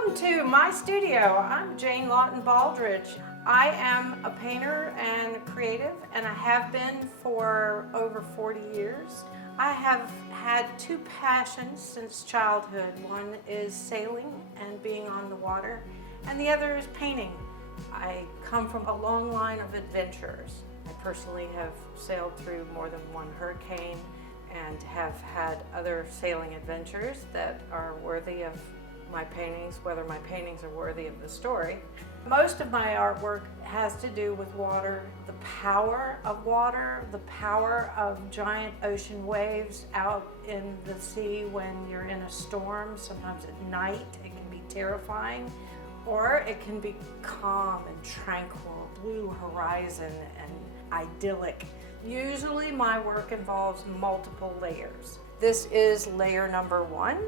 Welcome to my studio. I'm Jane Lawton Baldridge. I am a painter and a creative, and I have been for over 40 years. I have had two passions since childhood. One is sailing and being on the water, and the other is painting. I come from a long line of adventures. I personally have sailed through more than one hurricane and have had other sailing adventures that are worthy of my paintings, whether my paintings are worthy of the story. Most of my artwork has to do with water, the power of giant ocean waves out in the sea when you're in a storm. Sometimes at night it can be terrifying, or it can be calm and tranquil, blue horizon and idyllic. Usually my work involves multiple layers. This is layer number 1.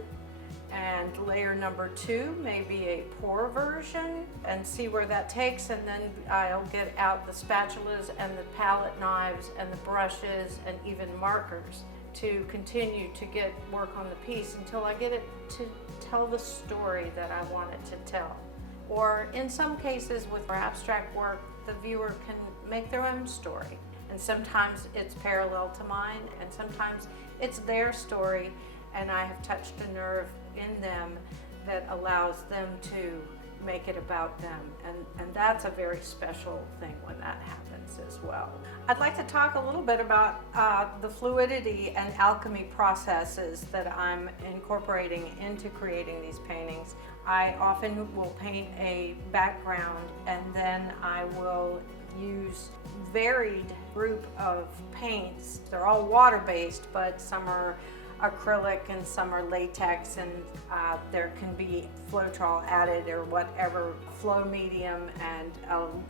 And layer number 2 may be a pour version, and see where that takes, and then I'll get out the spatulas and the palette knives and the brushes and even markers to continue to get work on the piece until I get it to tell the story that I want it to tell. Or in some cases with abstract work, the viewer can make their own story. And sometimes it's parallel to mine, and sometimes it's their story, and I have touched a nerve in them that allows them to make it about them. And that's a very special thing when that happens as well. I'd like to talk a little bit about the fluidity and alchemy processes that I'm incorporating into creating these paintings. I often will paint a background, and then I will use varied group of paints. They're all water-based, but some are acrylic and some are latex, and there can be Floetrol added or whatever flow medium, and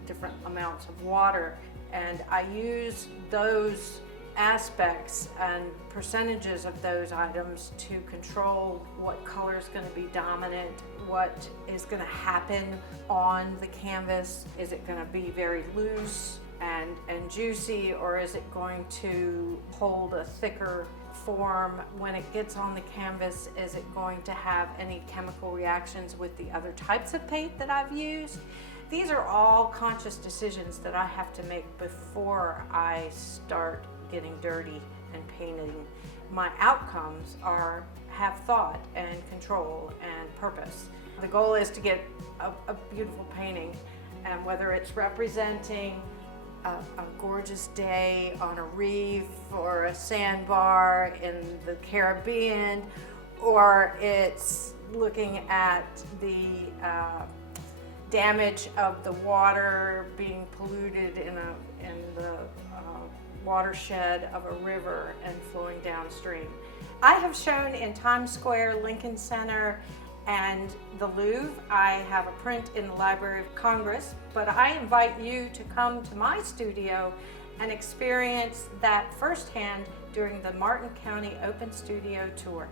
different amounts of water. And I use those aspects and percentages of those items to control what color is going to be dominant, what is going to happen on the canvas. Is it going to be very loose and juicy, or is it going to hold a thicker form when it gets on the canvas? Is it going to have any chemical reactions with the other types of paint that I've used? These are all conscious decisions that I have to make before I start getting dirty and painting. My outcomes have thought and control and purpose. The goal is to get a beautiful painting, and whether it's representing a gorgeous day on a reef or a sandbar in the Caribbean, or it's looking at the damage of the water being polluted in the watershed of a river and flowing downstream. I have shown in Times Square, Lincoln Center, and the Louvre. I have a print in the Library of Congress, but I invite you to come to my studio and experience that firsthand during the Martin County Open Studio Tour.